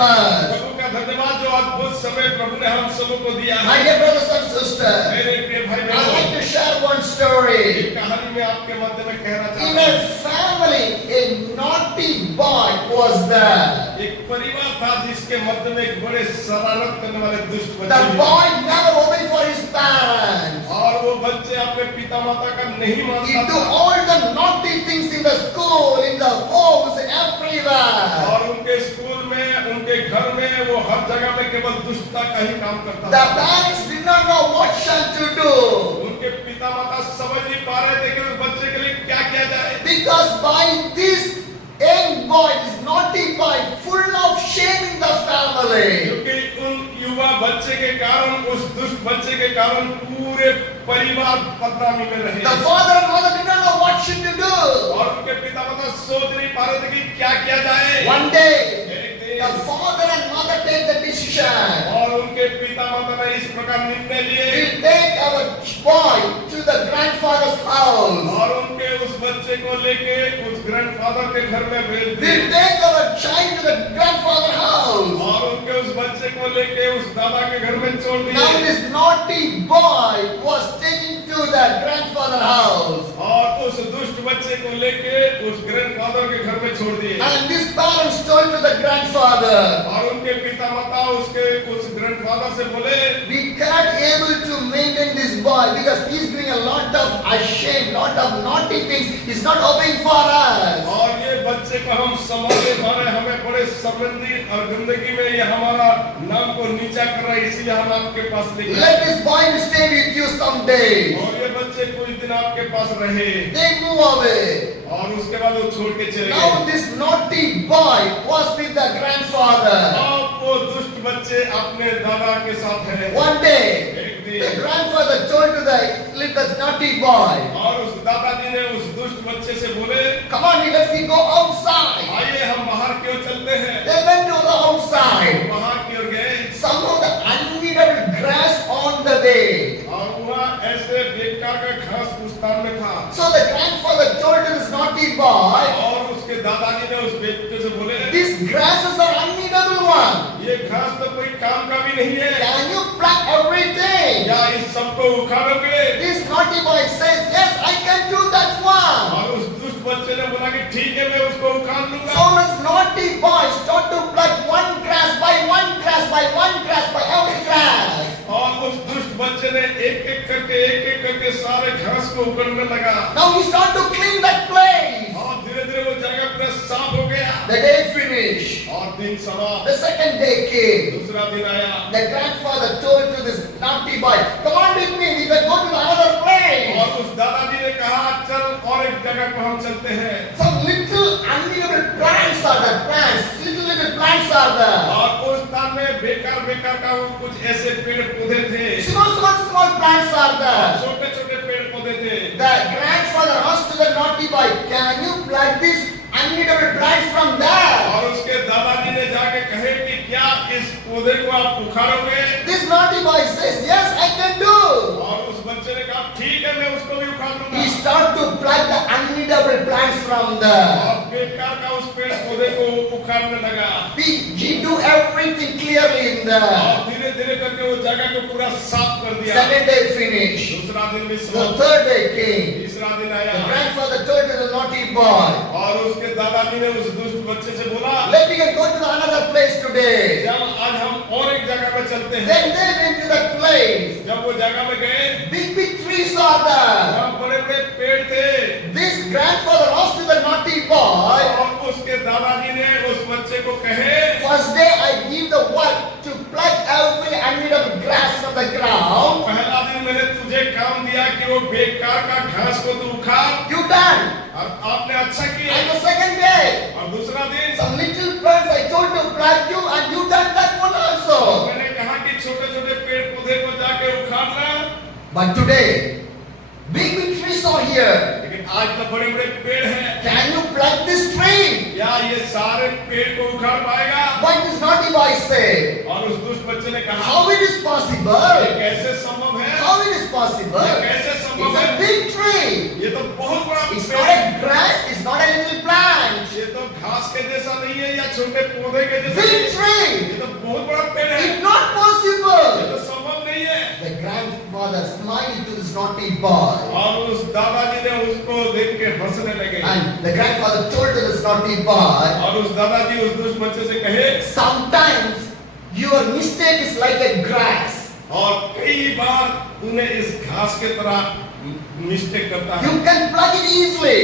us. प्रभु का धन्यवाद जो अद्भुत समय प्रभु ने हम सबों को दिया My है। dear brothers and sisters, मेरे प्रिय भाई I'd बहनों, like to share one story. एक कहानी में आपके मध्य में कहना In चाहता a हूँ। family, a naughty boy was there. एक परिवार था जिसके मध्य में एक बड़े शरारत करने वाले दुष्ट The बच्चे boy never obeyed for his parents. और वो बच्चे अपने पिता माता का नहीं He मानता do था all the naughty things in the school, in the homes, everywhere. और उनके स्कूल में उनके घर में वो हर जगह में केवल दुष्टता का ही काम करता The था। parents did not know what shall to do. उनके पिता माता समझ नहीं पा रहे थे कि उस बच्चे के लिए क्या किया जाए, Because by this young boy, this naughty boy, full of shame in the family. क्योंकि उन युवा बच्चे के कारण, उस दुष्ट बच्चे के कारण पूरे परिवार बदनामी में रहे The father and mother did not know what should to do. और उनके पिता माता सोच नहीं पा रहे थे कि क्या किया जाए। One day, एक दिन the father and mother take the decision. और उनके पिता माता ने इस प्रकार निर्णय लिए We'll take our boy to the grandfather's house. और उनके उस बच्चे को लेके उस ग्रैंडफादर के घर में भेज दिए We'll take our child to the grandfather's house. और उनके उस बच्चे को लेके उस दादा के घर में छोड़ Now दिए this naughty boy was taken to the grandfather's house. और उस दुष्ट बच्चे को लेके उस ग्रैंडफादर के घर में छोड़ दिए And this parents told to the grandfather, और उनके पिता माता उसके उस ग्रैंडफादर से बोले we cannot able to maintain this boy because he is doing a lot of shame, lot of naughty things. He's not obeying for us. और ये बच्चे को हम संभालने वाले हमें बड़े शर्मिंदगी और गंदगी में ये हमारा नाम को नीचा कर रहा है, इसलिए हम आपके पास लेके आए। Let this boy stay with you someday. और ये बच्चे कुछ दिन आपके पास रहे They move away. और उसके बाद वो छोड़ के चले Now गए। this naughty boy was with the grandfather. अब वो दुष्ट बच्चे अपने दादा के साथ है। One day, एक the दिन grandfather told to the little naughty boy, और उस दादाजी ने उस दुष्ट बच्चे से बोले come on, let's we go outside. आइए हम बाहर की ओर चलते हैं। They went to the outside. बाहर की ओर गए Somehow the unweedable grass on the way. और वहाँ ऐसे बेकार का घास उस स्थान में था So the grandfather told to this naughty boy, और उसके दादाजी ने उस बेटे से बोले these grasses are unweedable one. ये घास तो कोई काम का भी नहीं है, Can you pluck everything? क्या इस सबको उखाड़ोगे? This naughty boy says, yes, I can do that one. और उस दुष्ट बच्चे ने बोला कि ठीक है मैं उसको उखाड़ लूंगा। So this naughty boy start to pluck one grass by one grass by one grass by every grass. और उस दुष्ट बच्चे ने एक एक करके सारे घास को उखाड़ने लगा Now he start to clean that place. और धीरे धीरे वो जगह पूरा साफ हो गया The day finished. और दिन समाप्त। The second day came. दूसरा दिन आया The grandfather told to this naughty boy, come on with me, we will go to another place. और उस दादाजी ने कहा चल और एक जगह को हम चलते हैं। Some little unweedable plants are there, plants, little plants are there. और उस स्थान में बेकार का वो कुछ ऐसे पेड़ पौधे थे, Small plants are there. छोटे छोटे पेड़ पौधे थे। The grandfather asked to the naughty boy, can you pluck these unweedable plants from there? और उसके दादाजी ने जाके कहे कि क्या इस पौधे को आप उखाड़ोगे? This naughty boy says, yes, I can do. और उस बच्चे ने कहा ठीक है मैं उसको भी उखाड़ लूंगा। He started to pluck the unweedable plants from there. और बेकार का उस पेड़ पौधे को उखाड़ने लगा He do everything clearly in there. और धीरे धीरे करके वो जगह को पूरा साफ कर दिया। Second day finished. दूसरा दिन भी The समाप्त। third day came. तीसरा दिन आया The grandfather told to the naughty boy, और उसके दादाजी ने उस दुष्ट बच्चे से बोला let me go to another place today. चल आज हम और एक जगह में चलते हैं। Then they went to that place. जब वो जगह में गए Big trees are there. वहाँ बड़े बड़े पेड़ थे This grandfather asked to the naughty boy, और उसके दादाजी ने उस बच्चे को कहे first day I give the work to pluck every unweedable grass from the ground. पहला दिन मैंने तुझे काम दिया कि वो बेकार का घास को तू उखाड़ You done. और आपने अच्छा किया। And the second day, और दूसरा दिन some little plants I told to pluck you and you done that one also. मैंने कहा कि छोटे छोटे पेड़ पौधे को जाके उखाड़ना, But today, big trees are here. लेकिन आज तो बड़े बड़े पेड़ हैं, Can you pluck this tree? क्या ये सारे पेड़ को उखाड़ पाएगा? What this naughty boy say? और उस दुष्ट बच्चे ने कहा How it is ये possible? कैसे संभव है? How it is possible? ये कैसे संभव It's a है? big tree. ये तो बहुत बड़ा It's पेड़ not है। a grass. It's not a little plant. ये तो घास के जैसा नहीं है या छोटे पौधे के जैसा नहीं Big है। tree. दादाजी ने उसको देख के हंसने लगे And the grandfather told to this naughty boy, और उस दादाजी उस दुष्ट बच्चे से कहे, sometimes your mistake is like a grass. और कई बार तूने इस घास के तरह मिस्टेक करता है You can pluck it easily.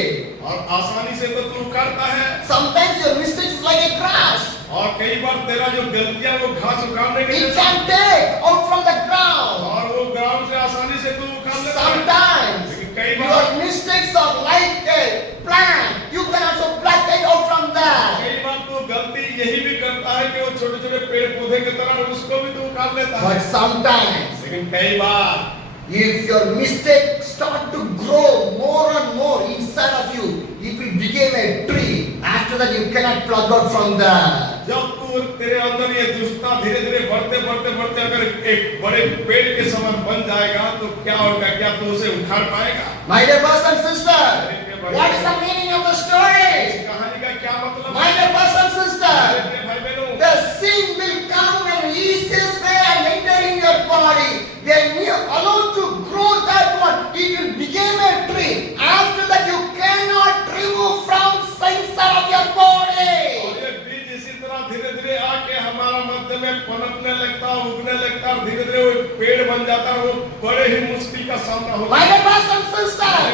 और आसानी से तो तू उखाड़ता है, Sometimes your mistake is like a grass. और कई बार तेरा जो गलतियां वो घास उखाड़ने के It लिए can take out from the ground. और वो ग्राउंड से आसानी से तू उखाड़ लेता है। Sometimes लेकिन कई बार your mistakes are like a plant. You can also pluck it out from there. कई बार तू गलती यही भी करता है कि वो छोटे छोटे पेड़ पौधे की तरह उसको भी तू उखाड़ लेता है। But sometimes, लेकिन कई बार if your mistake start to grow more and more inside of you, it will become a tree. After that, you cannot pluck out from there. जब तू तेरे अंदर ये दुष्टता धीरे धीरे बढ़ते बढ़ते बढ़ते अगर एक बड़े पेड़ के समान बन जाएगा तो क्या होगा? क्या तू उसे उखाड़ पाएगा? My dear brothers and sisters, what is the meaning of the इस story? कहानी का क्या मतलब My है? dear brothers and sisters, मेरे भाई बहनों, the sin will come and easiest way and enter in your body. When you allow to grow that one, it will become a tree. After that, you cannot remove from inside of your body. और ये बीज इसी तरह धीरे धीरे आके हमारा मध्य में पनपने लगता, उगने लगता, और धीरे धीरे वो पेड़ बन जाता है। वो बड़े ही मुश्किल का सामना होता My है। dear brothers and sisters,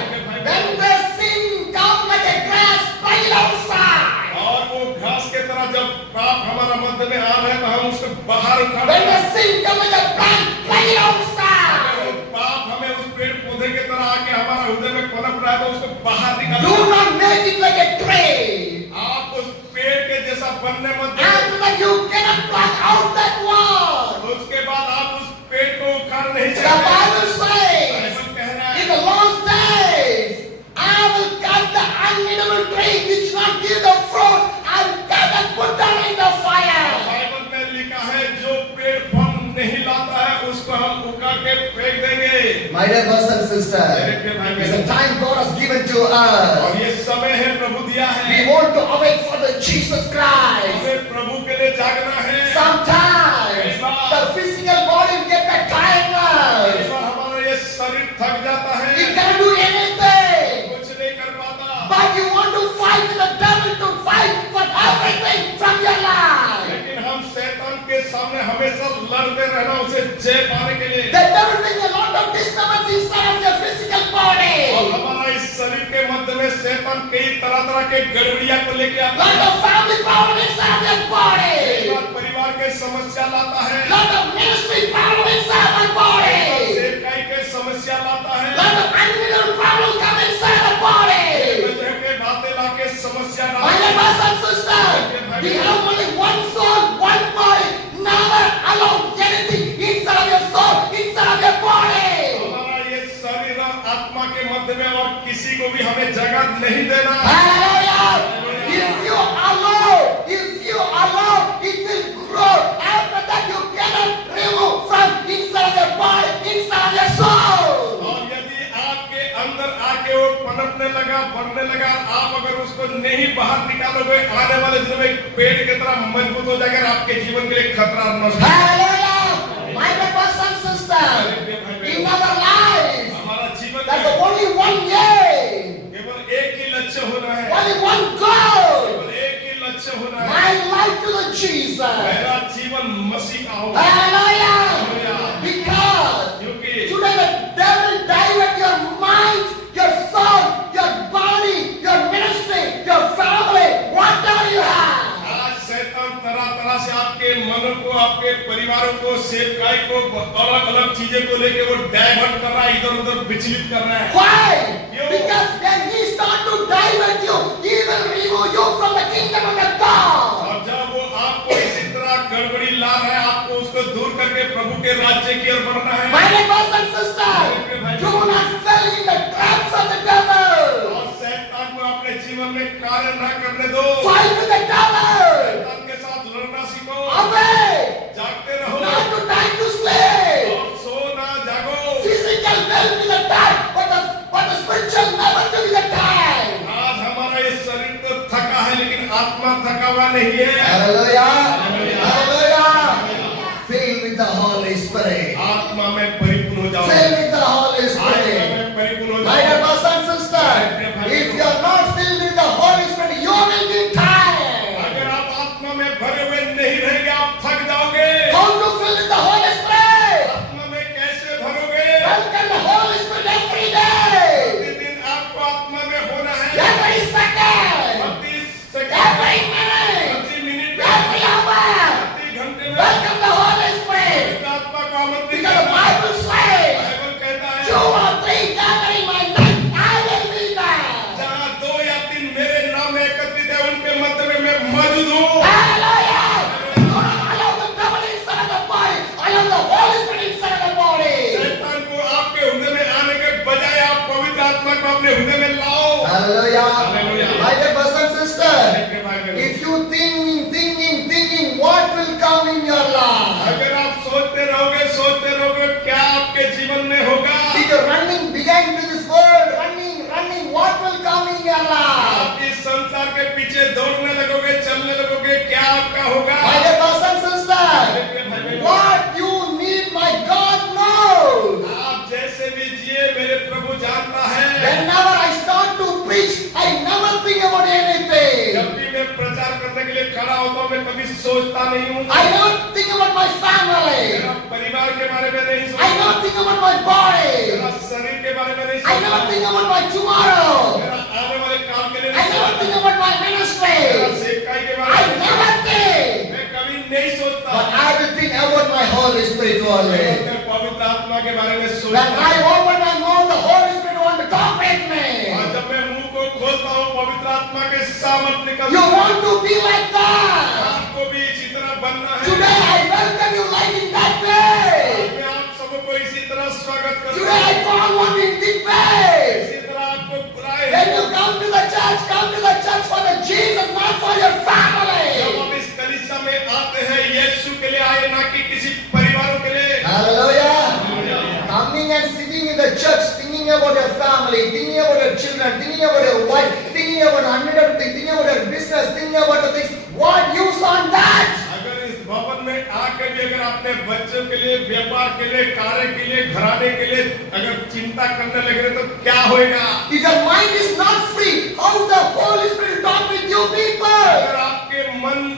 when the sin come like a grass pile outside, और वो घास के तरह जब पाप हमारा मध्य में आ रहे हैं तो हम उसको बाहर उखाड़ when the देते हैं। sin come like a plant pile अगर outside, वो पाप हमें उस पेड़ पौधे के तरह आके हमारा हृदय में पनप रहा है तो उसको बाहर निकाल do दो। not make it like a tree. आप उस पेड़ के जैसा बनने मत दो। After that, you cannot pluck out that one. उसके बाद आप उस पेड़ को उखाड़ नहीं The सकते। Bible says, बाइबल कह रहा in है, the last days, I will cut the unedible tree which not give the fruit. I will cut and put them in the fire. Bible में लिखा है जो पेड़ फल नहीं लाता है उसको हम उखाड़ के फेंक देंगे। My dear brothers and sisters, it's the time God has given to us. और ये समय है प्रभु दिया है। We want to awake for the Jesus Christ. हमें प्रभु के लिए जागना है। Sometimes the physical body will get कई tiredness. बार हमारा ये शरीर थक जाता है, It can't do anything. कुछ नहीं कर पाता। But you want to fight with the devil to fight for everything from your life. लेकिन हम शैतान के सामने हमेशा लड़ते रहना उसे जय पाने के लिए। The devil brings a lot of disturbance inside of your physical और body. हमारा इस शरीर के मध्य में शैतान कई तरह तरह के गड़बड़िया को लेके आता Lot है। of family problem inside of your कई body. बार परिवार के समस्या लाता है, Lot of ministry problem inside of your body. सेवकाई के समस्या लाता है, Lot of unbelievable problem come inside the body. वजह के बातें लाके समस्या My लाता dear है। brothers and sisters, we have only one soul, one body. Never allow anything inside of your soul, inside of your body. हमारा ये शरीर और आत्मा के मध्य में और किसी को भी हमें जगह नहीं देना। Hallelujah! If you allow, it will grow. After that, you cannot remove from inside of your body, inside of your soul. और यदि आपके अंदर आके वो पनपने लगा, बढ़ने लगा, आप अगर उसको नहीं बाहर निकालोगे, आने वाले दिनों में एक पेड़ की तरह मजबूत हो जाएगा, और आपके जीवन के लिए खतरा नष्ट। Hallelujah! My dear brothers and sisters, in our lives, हमारा जीवन there's में only one aim, केवल एक ही लक्ष्य होना है, only one goal. केवल एक ही लक्ष्य होना है। My life to the Jesus. मेरा जीवन मसीह का होगा। Hallelujah! Because क्योंकि today the devil divert your mind, your soul, your body, your ministry, your family, whatever you have. आज शैतान तरह तरह से आपके मन को, आपके परिवारों को, सेवकाई को, अलग अलग चीजें को लेके वो डाइवर्ट कर रहा है, इधर उधर विचलित कर रहा है। Why? Yo. Because when he start to divert you, he will remove you from the kingdom of the God. और जब वो आपको इसी तरह गड़बड़ी ला रहा है, आपको उसको दूर करके प्रभु के राज्य की ओर बढ़ना है। My dear brothers and sisters, do not fall in the traps of the devil. और शैतान को अपने जीवन में कार्य न करने दो। Fight with the devil. शैतान के साथ लड़ना सीखो। Awake. जागते रहो Not to time to sleep. और सो ना जागो। Physical will be the time, but the spiritual never to be the time. आज हमारा ये शरीर तो थका है लेकिन आत्मा थका हुआ नहीं है। Hallelujah. Hallelujah. Fill with the Holy Spirit. आत्मा में परिपूर्ण हो जाओ। Fill with the Holy आत्मा Spirit. में परिपूर्ण हो My dear जाओ। brothers and सोचता नहीं हूँ। I don't think about my family. मेरा परिवार के बारे में नहीं I सोचता। don't think about my body. मेरा शरीर के बारे में नहीं I don't सोचता। think about my tomorrow. मेरा आने वाले काल के लिए I नहीं don't think सोचता। about my मेरा ministry. सेवकाई के बारे I में नहीं never सोचता। think. मैं कभी नहीं सोचता। But I have to think about my Holy Spirit only. मैं पवित्र आत्मा के बारे में When सोचता I हूँ। open my mouth, the Holy Spirit want to talk with me. और जब मैं मुंह को खोलता हूँ, पवित्र आत्मा के सामर्थ निकलता You है। want to be like that. आपको भी इसी तरह बनना है। Today I welcome you like in that way. मैं आप सबको इसी तरह स्वागत Today करूंगा। I call one in this way. इसी तरह आपको बुलाए। When you come to the church for the Jesus, not for your जब family. आप इस कलीसिया में आते हैं, यीशु के लिए आए, ना कि किसी परिवारों के लिए। Hallelujah. Coming and sitting in the church, thinking about your family, thinking about your children, thinking about your wife, thinking about unneeded things, thinking about your business, thinking about the things. What use on that? अगर इस भवन में आकर भी अगर अपने बच्चों के लिए, व्यापार के लिए, कार्य के लिए, घराने के लिए अगर चिंता करने लगे तो क्या होगा? If your mind is not free, how the Holy Spirit talk with you people? अगर आपके मन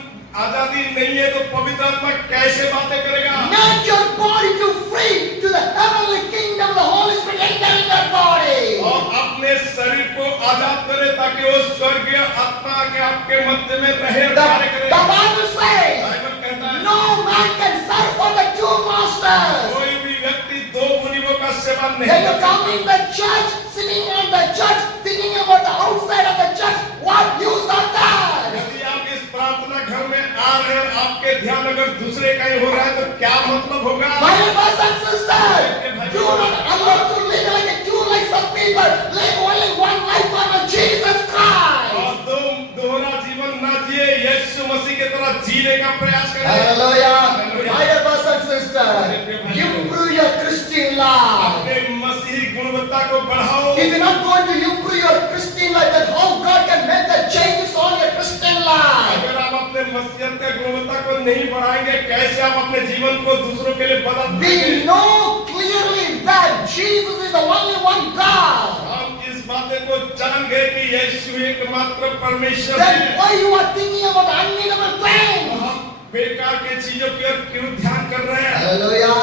आजादी नहीं है तो पवित्र आत्मा कैसे बातें करेगा? Make your body to free to the heavenly kingdom of the Holy Spirit enter in your body. और अपने शरीर को आजाद करे ताकि वो स्वर्गीय आत्मा के आपके मध्य में रहे और कार्य करे। The Bible says, बाइबल कहता है no man can serve for the two masters. कोई भी व्यक्ति दो मुनियों का सेवा नहीं When you कर come सकता। in the church, sitting on the church, thinking about the outside of the church, what use of that? यदि आप इस प्रार्थना घर में आ रहे हैं, आपके ध्यान अगर दूसरे का ही हो रहा है तो क्या मतलब होगा? My brothers and sisters, do not allow to live like two lives of people. Live only one life for Jesus Christ. और दोहरा जीवन ना जिए, यीशु मसीह की तरह जीने का प्रयास करें। Hallelujah. My brothers and sisters, improve your Christian life. अपने मसीही गुणवत्ता को बढ़ाओ। If you're not going to improve your Christian life, then how God can make the changes on your Christian life? अगर आप अपने मसीहत के गुणवत्ता को नहीं बढ़ाएंगे, कैसे आप अपने जीवन को दूसरों के लिए बदल We पाएंगे? know clearly that Jesus is the only one God. हम इस बातें को जान गए कि यीशु एकमात्र परमेश्वर Then है। why you are thinking about unneedable things? हम बेकार के चीजों की ओर क्यों ध्यान कर रहे हैं? Hallelujah.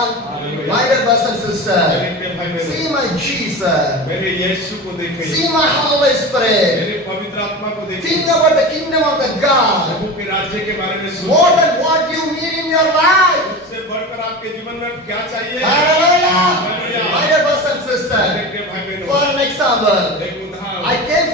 My dear brothers and sisters, मेरे भाई बहनों, see my Jesus. मेरे यीशु को देखें, See my Holy Spirit. मेरे पवित्र आत्मा को देखें, Think about the kingdom of the God. प्रभु के राज्य के बारे में More सोचें। than what you need in your life. उससे बढ़कर आपके जीवन में क्या चाहिए? Hallelujah. My dear brothers and sisters, मेरे भाई बहनों, for an example, एक उदाहरण, I came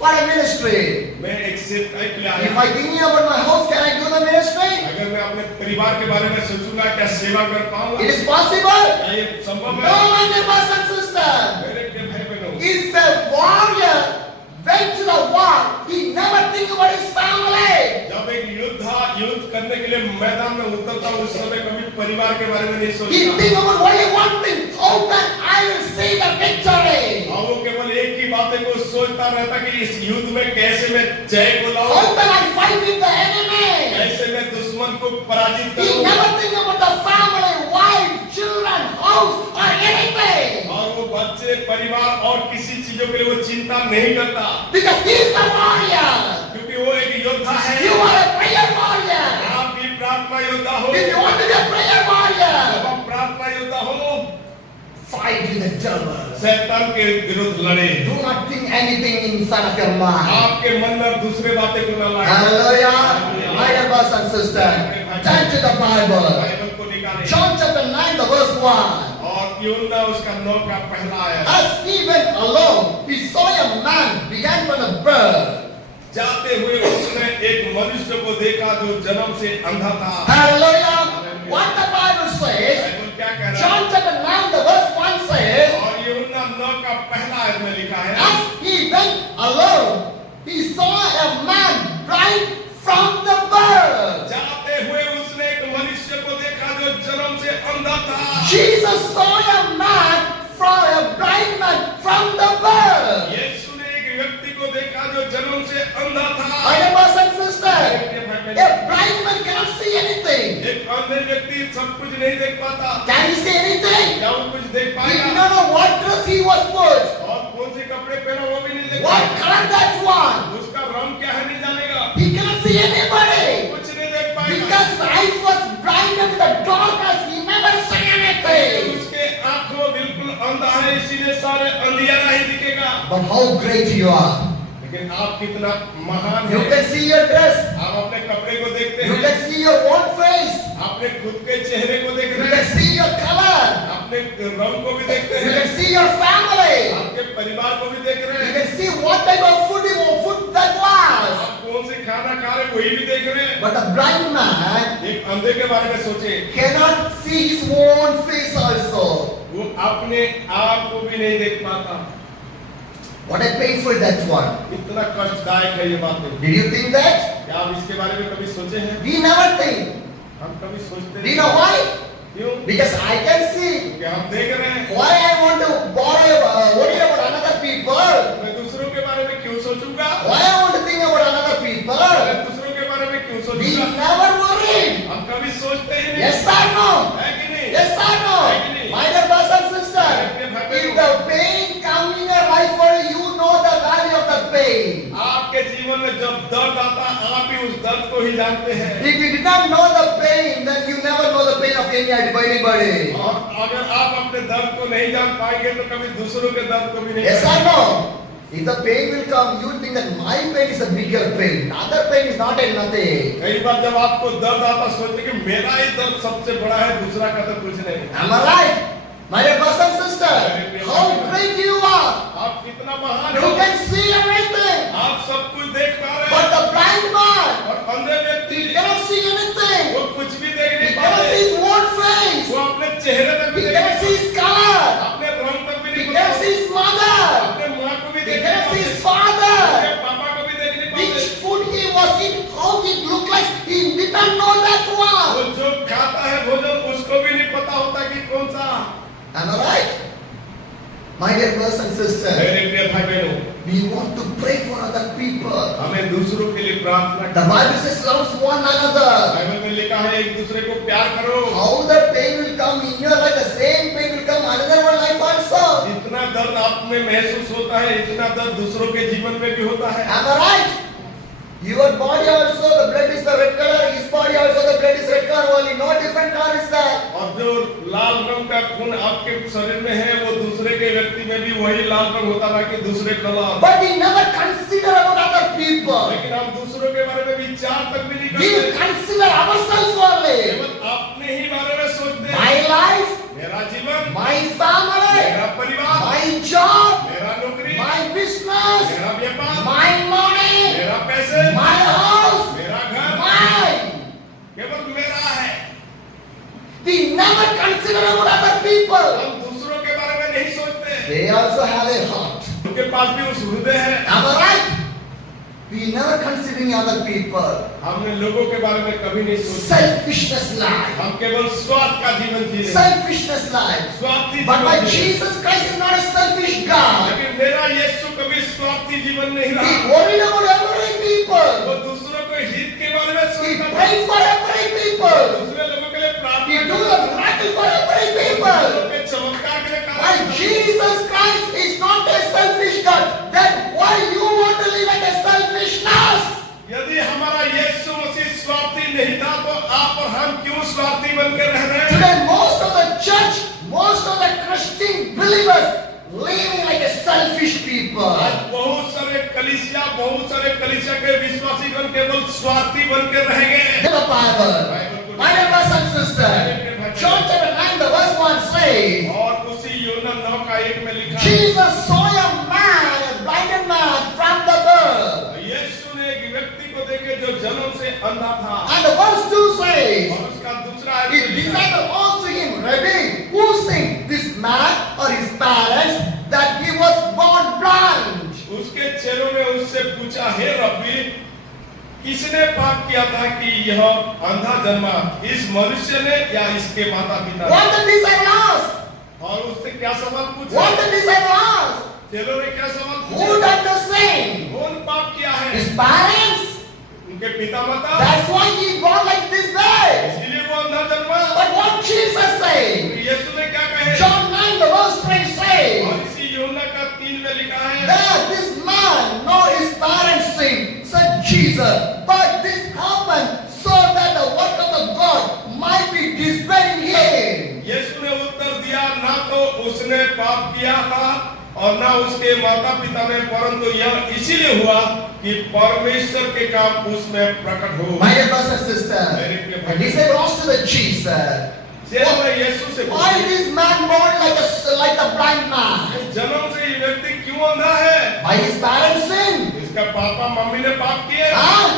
for a ministry. मैं एक सेवकाई के लिए If आया। I thinking about my house, can I do the ministry? अगर मैं अपने परिवार के बारे में सोचूंगा, क्या सेवा कर पाऊंगा? It is possible. क्या ये संभव No, है? my dear brothers and sisters. मेरे प्रिय भाई बहनों, If a warrior went to the war, he never think about his family. जब एक योद्धा युद्ध करने के लिए मैदान में उतरता है, उस समय कभी परिवार के बारे में नहीं He सोचता। think about only one thing: how can I will see the victory? और वो केवल एक ही बातें को सोचता रहता कि इस युद्ध में कैसे मैं जय को How लाऊं, can I fight with the enemy? कैसे मैं दुश्मन को पराजित He करूं। never think about the family, wife, children, house, or anything. और वो बच्चे, परिवार और किसी चीजों के लिए वो चिंता नहीं करता, Because he is the warrior. क्योंकि वो एक योद्धा है। You are a prayer warrior. आप भी प्रार्थना योद्धा हो। If you want to be a prayer जब warrior, आप प्रार्थना योद्धा हो, fight with the devil. शैतान के विरुद्ध लड़े। Do not think anything inside of your mind. आपके मन में दूसरे बातें को न लाएं। Hallelujah. My dear brothers and sisters, turn to the Bible. Bible को निकालें। John chapter 9, the verse 1. और यूहन्ना उसका 9 का पहला आया। As he went along, he saw a man began from the birth. जाते हुए उसने एक मनुष्य को देखा जो जन्म से अंधा था। Hallelujah. What the Bible says, Bible क्या कह रहा John chapter 9, the verse 1 says, है? और यूहन्ना 9 का पहला आयत में लिखा है, as he went along, he saw a man blind from the birth. जाते हुए उसने एक मनुष्य को देखा जो जन्म से अंधा था। Jesus saw a man from a blind man from the birth. यीशु ने एक व्यक्ति को देखा जो जन्म से अंधा था। My dear brothers and sisters, a blind man cannot see anything. एक अंधे व्यक्ति सब कुछ नहीं देख पाता। Can he see anything? क्या वो कुछ देख He did पाएगा? not know what dress he was put. और कौन से कपड़े पहना वो भी नहीं देख What पाएगा। color that one? उसका रंग क्या है नहीं जानेगा। He cannot see anybody. कुछ नहीं देख He पाएगा। but how great you are. लेकिन आप कितना महान You हैं। can see your dress. आप अपने कपड़े को देखते You हैं, can see your own face. अपने खुद के चेहरे को देख You रहे can हैं, see your color. अपने रंग को भी देखते You हैं, can see your family. आपके परिवार को भी देख रहे You हैं, can see what type of food that was. आप कौन से खाना खा रहे हैं वही भी देख रहे हैं। But a blind man एक अंधे के बारे में सोचे, cannot see his own face also. वो अपने आप को भी नहीं देख पाता। What a painful that one. इतना कष्टदायक है ये बातें। Did you think that? क्या आप इसके बारे में कभी सोचे हैं? We never think. हम कभी सोचते Do you know why? क्यों? Because I can see. क्योंकि हम देख रहे हैं। Why I want to worry about another people? मैं दूसरों के बारे में क्यों सोचूंगा? Why I want to think about another people? मैं दूसरों के बारे में क्यों We सोचूंगा? never worry. हम कभी सोचते ही नहीं। Yes or no? है कि नहीं? Yes or no? My dear brothers and sisters, if the pain comes in your life for you know the value of the pain. आपके जीवन में जब दर्द आता आप ही उस दर्द को ही जानते हैं। If you did not know the pain, then you never know the pain of anybody. और अगर आप अपने दर्द को नहीं जान पाएंगे तो कभी दूसरों के दर्द को भी नहीं Yes or जान no? If the pain will come, you think that my pain is a bigger pain. Other pain is not a nothing. कई बार जब आपको दर्द आता सोचते कि मेरा ही दर्द सबसे बड़ा है, दूसरा का तो कुछ नहीं। Am I right? My dear brothers and sisters, how great you are. आप कितना महान You हो, can see everything. आप सब कुछ देख पा रहे But हैं, the blind man, और अंधे व्यक्ति he cannot see anything. वो कुछ भी देख He नहीं cannot see पाते। his own face. वो अपने चेहरे तक भी He देख cannot नहीं see his color. पाते, अपने रंग तक भी He नहीं cannot पाते, see his mother. अपने माँ को भी He देख नहीं cannot see पाते, his father. अपने पापा को भी देख नहीं Which पाते। food he was eating, how it looked like, he did not know that वो one. जो खाता है भोजन उसको भी नहीं पता होता कि कौन सा। Am I right? My dear brothers and sisters, मेरे प्रिय भाई बहनों, we want to pray for other people. हमें दूसरों के लिए प्रार्थना The Bible says, love one another. Bible में लिखा है एक दूसरे को प्यार करो। How the pain will come in your life, the same pain will come another one life also. जितना दर्द आप में महसूस होता है इतना दर्द दूसरों के जीवन में भी होता है। Am I right? Your body also, the blood is the red color, his body also, the blood is red color only, no different color is there. और जो लाल रंग का खून आपके शरीर में है वो दूसरे के व्यक्ति में भी वही लाल रंग होता है कि दूसरे colour. But we never consider about other people. लेकिन हम दूसरों के बारे में विचार तक भी नहीं We करते, consider ourselves only. केवल अपने ही बारे में सोचते हैं। My life, मेरा जीवन, my family, मेरा परिवार, my job, मेरा नौकरी, my business, मेरा व्यापार, my money, मेरा पैसे, my house, मेरा घर, mine. केवल मेरा है। We never consider about other people. हम दूसरों के बारे में नहीं सोचते। They also have a heart. उनके पास भी उस हृदय है। Am I right? We never considering other people. हमने लोगों के बारे में कभी नहीं सोचा। Selfishness life. हम केवल स्वार्थ का जीवन जी रहे हैं। Selfishness life. स्वार्थी But my जीवन जी रहे हैं। Jesus Christ is not a selfish God. लेकिन मेरा यीशु कभी स्वार्थी जीवन नहीं He रहा। worried about every people. वो दूसरों को हित के बारे में He सोचता था। prayed for every people. दूसरे लोगों के लिए He प्रार्थना do करता the था। miracle for every दूसरों people. के चमत्कार के लिए काम Why करता था। Jesus Christ is not a selfish God? Then why you want to live like a selfishness? यदि हमारा यीशु मसीह स्वार्थी नहीं था तो आप और हम क्यों स्वार्थी बनकर रह रहे हैं? Today most of the church, most of the Christian believers living like a selfish people. आज बहुत सारे कलीसिया के विश्वासीगण केवल स्वार्थी बनकर रह गए। In the Bible, my dear brothers and sisters, John chapter 9 the verse 1 says, और उसी यूहन्ना 9:1 में लिखा है, Jesus saw a man, a blinded man from the birth. यीशु ने एक व्यक्ति को देखे जो जन्म से अंधा था। And the verse 2 says, और उसका दूसरा his आयत में लिखा है, disciple asked him, Rabbi, who sinned, this man or his parents, that he was born blind? उसके चेलों ने उससे पूछा, हे रब्बी, किसने पाप किया था कि यह अंधा जन्मा, इस मनुष्य ने या इसके माता पिता What ने? the disciple asked? और उससे क्या सवाल पूछा? What the disciple asked? चेलों ने क्या सवाल Who पूछा? done the sin? कौन पाप किया है? His parents? उनके पिता माता? That's why he born like this way. इसीलिए वो अंधा जन्मा। But what Jesus said? यीशु ने क्या कहे? John 9 the verse 3 और says, इसी यूहन्ना का 3 में लिखा है, that this man nor his parents sinned, said Jesus, but this happened so that the work of the God might be displayed in him. यीशु ने उत्तर दिया, ना तो उसने पाप किया था और ना उसके माता पिता में, परंतु यह इसीलिए हुआ कि परमेश्वर के काम उसमें प्रकट हो। My dear brothers and sisters, the disciples to the Jesus, सेवक यीशु से why पूछे, is this man born like a blind man? जन्म से ये व्यक्ति क्यों अंधा है? By his parents' sin. इसका पापा मम्मी ने पाप किए। Huh?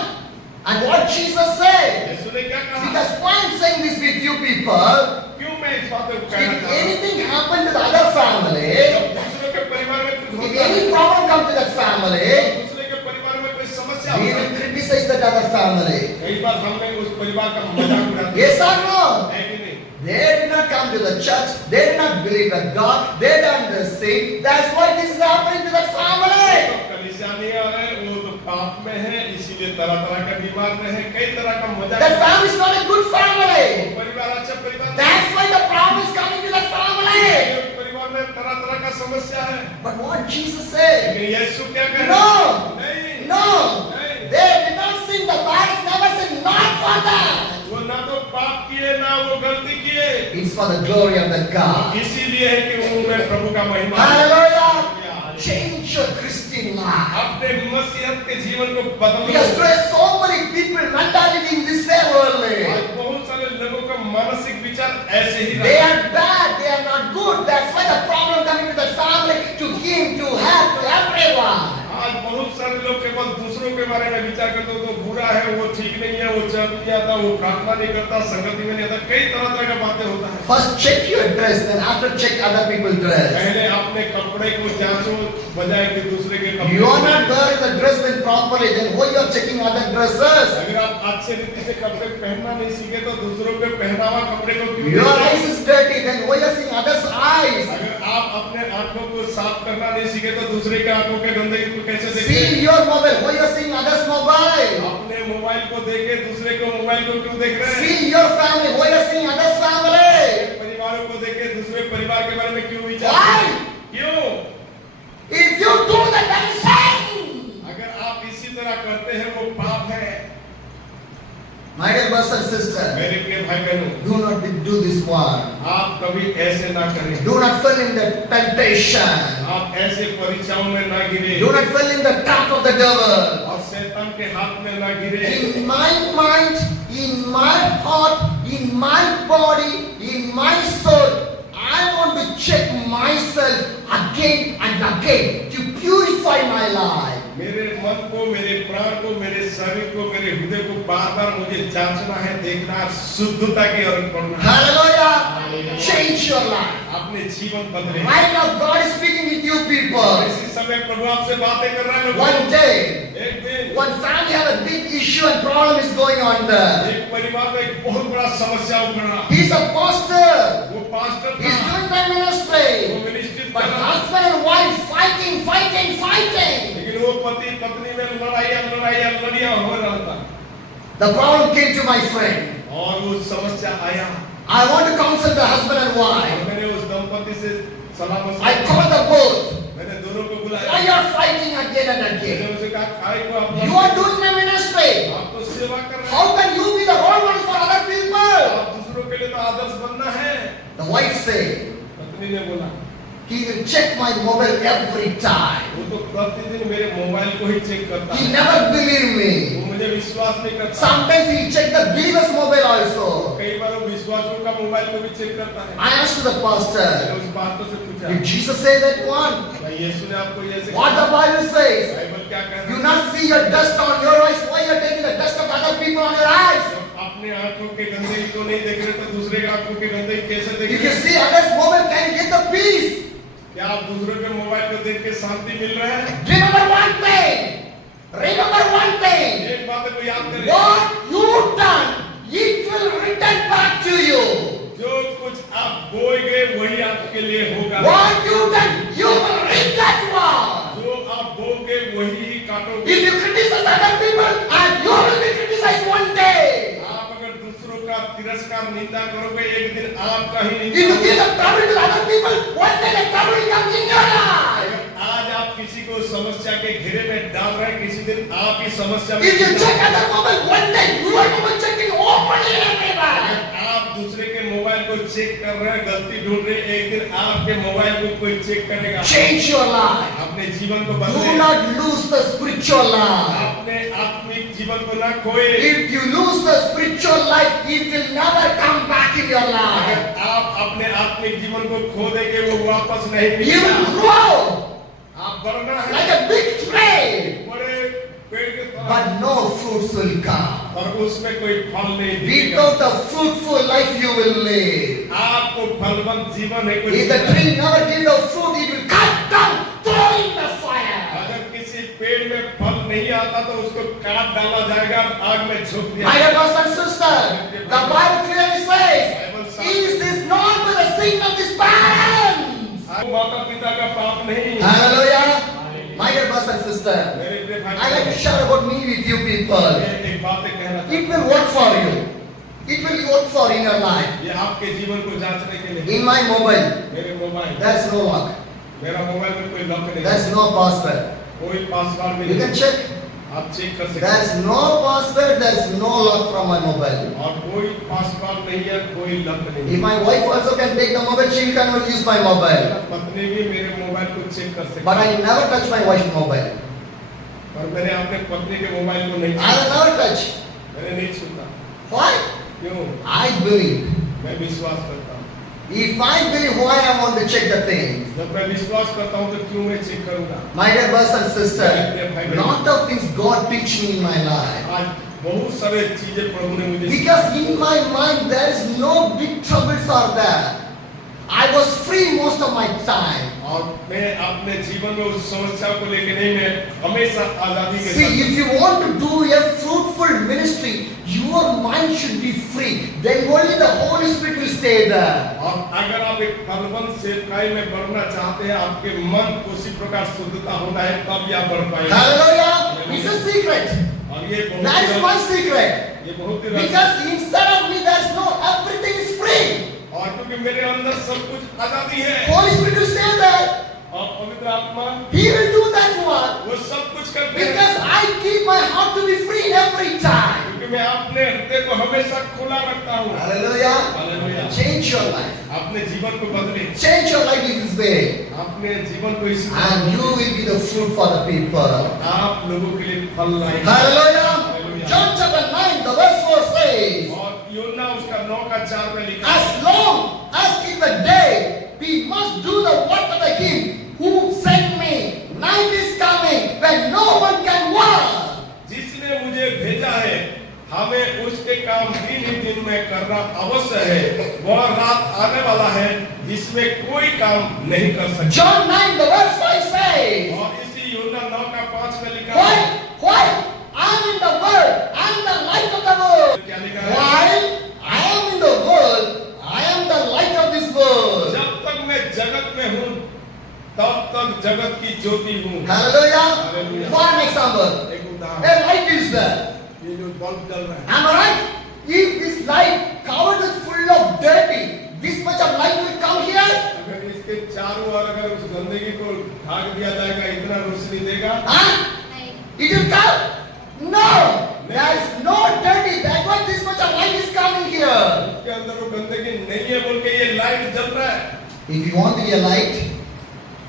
And what Jesus said? यीशु ने क्या कहा? Because why I'm saying this with you people, क्यों मैं इस बात को कहना if चाहता हूँ? anything happened to the other family, जब दूसरों के परिवार में कुछ if होता है, any problem come to that family, दूसरे के परिवार में कोई समस्या we होता है, will criticize that other family. कई बार हमने उस परिवार का मजाक उड़ाते हैं। Yes or no? है कि नहीं? They did not come to the church. They did not believe in God. They done the sin. That's why this is happening to that तो family. कलीसिया नहीं आ रहे, वो तो पाप में है, इसीलिए तरह-तरह के बीमार रहे, कई तरह का मजाक। That family is not a good family. परिवार अच्छा परिवार नहीं। That's why the problem is coming to that family. ये परिवार में तरह-तरह का समस्या है। But what Jesus said? लेकिन यीशु क्या कह रहे हैं? No. नहीं, No. नहीं। They did not sin. The parents never sinned. Not for that. वो ना तो पाप किए, ना वो गलती किए। It's for the glory of the God. इसीलिए है कि उनमें प्रभु का महिमा। Hallelujah. Change your Christian life. अपने मसीहत के जीवन को बदलो। Because there are so many people mentality in this way only. आज बहुत सारे लोगों का मानसिक विचार ऐसे ही They रहा। are bad, they are not good. That's why the problem coming to the family, to him, to her, to everyone. आज बहुत सारे लोग केवल दूसरों के बारे में विचार करते हो, तो बुरा है, वो ठीक नहीं है, वो चल नहीं आता, वो प्रार्थना नहीं करता, संगति में नहीं आता, कई तरह का बातें होता है। First check your dress, then after check other people's dress. पहले अपने कपड़े को जांचो, बजाय कि दूसरे के कपड़े। You are not wearing the dress then properly, then why you are checking other dresses? अगर आप अच्छे रीति से कपड़े पहनना नहीं सीखे, तो दूसरों के पहनावा कपड़े को क्यों? Your eyes is dirty, then why you are seeing others' eyes? अगर आप अपने आंखों को साफ करना नहीं सीखे, तो दूसरे के आंखों के गंदगी को कैसे See देखें? your mobile, why you are seeing others' mobile? अपने मोबाइल को देखे, दूसरे को मोबाइल को क्यों देख रहे हैं? See your family, why you are seeing others' family? परिवारों को देखे, दूसरे परिवार के बारे में क्यों विचार Why? करते हैं? क्यों? If you do that, that is sin. अगर आप इसी तरह करते हैं, वो पाप है। My dear brothers and sisters, मेरे प्रिय भाई बहनों, do not do this one. आप कभी ऐसे ना करें। Do not fall in the temptation. आप ऐसे परीक्षाओं में ना गिरे Do not fall in the trap of the devil. और शैतान के हाथ में ना गिरे। In my mind, in my heart, in my body, in my soul, I want to check myself again and again to purify my life. मेरे मन को, मेरे प्राण को, मेरे शरीर को, मेरे हृदय को बार-बार मुझे जांचना है, देखना है, शुद्धता की ओर बढ़ना है। Hallelujah! Change your life. अपने जीवन बदले। Right now, God is speaking with you people. इसी समय प्रभु आपसे बातें कर रहा है। One day, एक दिन one family have a big issue and problem is going on there. एक परिवार में एक बहुत बड़ा समस्या उभरा। He's a pastor. वो पास्टर He's था, doing the वो ministry. मिनिस्ट्री But कर रहा था। husband and wife fighting. लेकिन वो पति पत्नी में लड़ियां हो रहा था। The problem came to my friend. और वो समस्या आया। I want to counsel the husband and और wife. मैंने उस दंपति से सलाह I मशवरा called the both. मैंने दोनों को Why बुलाया। you are fighting again and मैंने again? उनसे कहा, काय को आप You are doing the ministry. आप तो सेवा कर रहे हैं। How can you be the role model for other people? आप दूसरों के लिए तो आदर्श बनना है। The wife said, पत्नी ने बोला, he will check my mobile every time. वो तो प्रतिदिन मेरे मोबाइल को ही चेक करता He है। never believed me. वो मुझे विश्वास नहीं करता। Sometimes he check the believer's mobile also. कई बार वो विश्वासों का मोबाइल को भी चेक करता है। I asked the मैंने pastor, उस बातों से पूछा, did Jesus say that one? भाई यीशु ने आपको ये सिखाया? What the Bible says? Bible क्या कह You रहा है? not see your dust on your eyes. Why you are taking the dust of other people on your eyes? जब अपने आंखों के गंदगी को नहीं देख रहे, तो दूसरे के आंखों की गंदगी कैसे If देखेंगे? you see others' mobile, can you get the peace? क्या आप दूसरों के मोबाइल को देख के शांति मिल रहा है? Remember one thing. Remember one thing. एक बात को याद करें, What you done, it will return back to you. जो कुछ आप बोएंगे वही आपके लिए होगा। What you done, you will reap that one. जो आप बोगे वही ही काटोगे। If you criticize other people, and you will be criticized one day. आप अगर दूसरों का तिरस्कार निंदा करोगे, एक दिन आपका ही If you निंदा give होगा। the trouble to other people, one day the trouble will come in your life. आज आप किसी को समस्या के घेरे में डाल रहे हैं, किसी दिन आप ही समस्या में If you डाल- check other mobile, one day you are mobile checking openly everywhere. अगर आप दूसरे के मोबाइल मोबाइल को चेक कर रहे हैं, गलती ढूंढ रहे हैं, एक दिन आपके मोबाइल को कोई चेक करेगा। Change your life. अपने जीवन को Do बदले, not lose the spiritual life. अपने आत्मिक जीवन को ना खोए। If you lose the spiritual life, it will never come back in your अगर life. आप अपने आत्मिक जीवन को खो देंगे, वो वापस नहीं You मिलेगा। will grow आप बढ़ना है like a big tree, बड़े पेड़ के तरह, but no fruits will come. और उसमें कोई फल नहीं दिखेगा। Without the fruitful life you will live. आपको फलवंत जीवन है कोई। If the tree never gives the fruit, it will cut down, throw in the fire. अगर किसी पेड़ में फल नहीं आता तो उसको काट डाला जाएगा, आग में झोंक दिया My जाएगा। dear brothers and sisters, the Bible clearly says, is this not by the sin of his parents? माता पिता का पाप नहीं। Hallelujah. My dear brothers and sisters, मेरे प्रिय भाई, I like to share about me with you people. मैं एक बात कहना चाहता It will work for you. It will work for in your life. हूं। ये आपके जीवन को जांचने के लिए। In my mobile, मेरे मोबाइल, there's no lock. मेरा मोबाइल में कोई लॉक नहीं, There's no password. कोई पासवर्ड You नहीं। can check. आप चेक कर सकते There's no password. There's no lock from my mobile. हैं। और कोई पासवर्ड नहीं है, कोई लॉक नहीं If है। my wife also can take the mobile, she cannot use my mobile. मेरा पत्नी भी मेरे मोबाइल को चेक कर सकती But है। I never touch my wife's mobile. और मैंने अपने पत्नी के मोबाइल को नहीं I will छुआ। never touch. मैंने नहीं छूता। Why? क्यों? I believe. मैं विश्वास करता हूँ। If I believe, why I want to check the things? जब मैं विश्वास करता हूँ तो क्यों मैं चेक करूँगा? My dear brothers and sisters, lot of things God teach me in my life. आज बहुत सारे चीजें प्रभु ने मुझे Because in my mind there is no big troubles are there. I was free most of my time. और मैं अपने जीवन में उस समस्या को लेके नहीं, मैं हमेशा आजादी के See, साथ। if you want to do a fruitful ministry, your mind should be free. Then only the Holy Spirit will stay there. और अगर आप एक फलवंत सेवकाई में बढ़ना चाहते हैं, आपके मन को उसी प्रकार शुद्धता होना है, तब आप बढ़ पाएंगे। Hallelujah! It's a secret. और ये That is my secret. ये बहुत ही रहस्य- Because inside of me there is no, everything is free. और क्योंकि मेरे अंदर सब कुछ आजादी है, Holy Spirit will stay there. और पवित्र आत्मा He will do that one. वो सब कुछ करते हैं। Because I keep my heart to be free every time. क्योंकि मैं अपने हृदय को हमेशा खुला रखता हूँ। Hallelujah. Hallelujah. Change your life. अपने जीवन को बदले, Change your life in this way. अपने जीवन को इस And you will be the fruit for the people. आप लोगों के लिए फल लाएंगे। Hallelujah. Hallelujah. John chapter 9, the verse 4 says, और यूहन्ना उसका 9:4 में लिखा है, as long as in the day we must do the work of the Him who sent me. Night is coming when no one can work. जिसने मुझे भेजा है, हमें उसके काम दिन ही दिन में करना अवश्य है। वह रात आने वाला है जिसमें कोई काम नहीं कर सकता। John 9, the verse 5 says, और इसी यूहन्ना 9:5 में लिखा है, why I am in the world, I am the light of the world. क्या लिखा है? While I am in the world, I am the light of this world. जब तक मैं जगत में हूँ, तब तक जगत की ज्योति हूँ। Hallelujah. Hallelujah. For an example, एक a उदाहरण, light is there. ये जो बल्ब जल रहा है, Am I right? If this light covered with full of dirty, this much of light will come here? अगर इसके चारों ओर अगर उस गंदगी को ढाक दिया जाएगा, इतना रोशनी देगा? Huh? It will come? No. There is no dirty. That's why this much of light is coming here. इसके अंदर वो गंदगी नहीं है बोल के ये लाइट जल रहा है। If you want to be a light,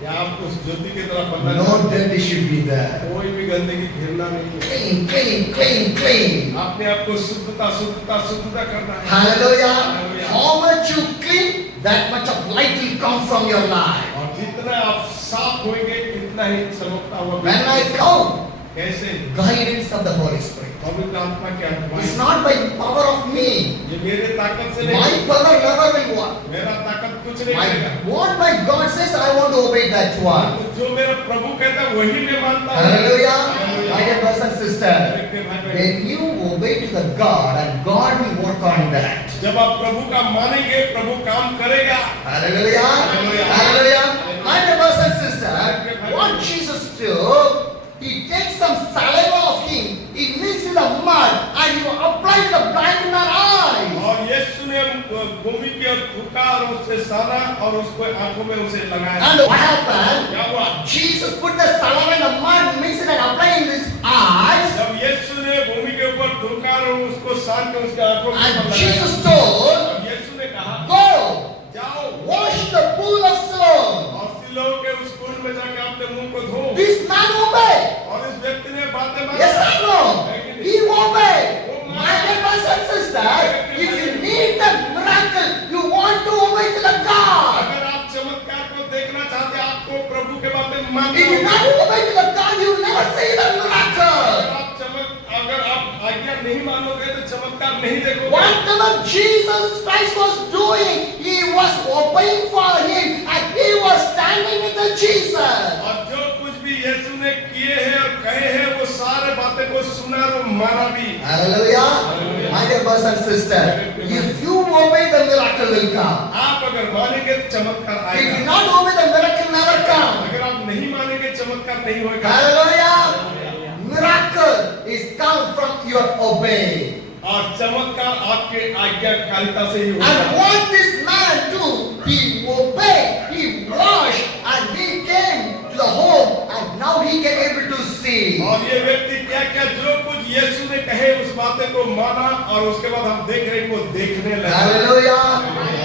या आपको उस ज्योति की तरफ बनना no चाहिए, dirty should be there. कोई भी गंदगी घेरना नहीं है। Clean, clean, clean, clean. अपने आप को शुद्धता करना है। Hallelujah. Hallelujah. How much you clean, that much of light will come from your life. और जितना आप साफ होंगे, इतना ही चमकता हुआ। When I come, कैसे? guidance of the Holy Spirit. पवित्र आत्मा के It's अगुवाई। not by power of me. ये मेरे ताकत से My नहीं, power never will work. मेरा ताकत कुछ नहीं करेगा। What my God says, I want to obey that one. जो मेरा प्रभु कहता है वही मैं मानता हूँ। Hallelujah. Hallelujah. My dear brothers and sisters, मेरे भाई बहन, when you obey to the God, and God will work on that. जब आप प्रभु का मानेंगे, प्रभु काम करेगा। Hallelujah. Hallelujah. Hallelujah. My dear brothers and sisters, what Jesus did, He takes some saliva of Him, He mixed with the mud, and He applied to the blind man's eyes. और यीशु ने भूमि के थूका और उससे साना और उसको आंखों में उसे लगाया। And what happened? क्या हुआ? Jesus put the saliva and the mud, mixed it and applied in His eyes. जब यीशु ने भूमि के ऊपर थूका और उसको सान के उसके आंखों में And लगाया, Jesus told, और यीशु ने कहा, go नहीं देखोगे। Whatever Jesus Christ was doing, he was obeying for him and he was standing with the Jesus. और जो कुछ भी यीशु ने किए हैं और कहे हैं वो सारे बातें को सुना और माना भी। Hallelujah. My dear brothers and sisters, if you obey, the miracle will come. आप अगर मानेंगे तो चमत्कार If आएगा। you not obey, the miracle never come. अगर आप नहीं मानेंगे चमत्कार नहीं होगा। Hallelujah. Miracle is come from your obeying. और चमत्कार आपके आज्ञाकारिता से ही And होगा। what this man do? He obeyed, he washed, and he came to the home, and now he can able to see. और ये व्यक्ति क्या क्या जो कुछ यीशु ने कहे उस बातें को माना और उसके बाद हम देख रहे हैं वो देखने लगा। Hallelujah.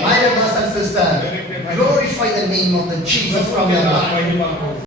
My dear brothers and sisters, glorify the name of the Jesus from your life. महिमा हो।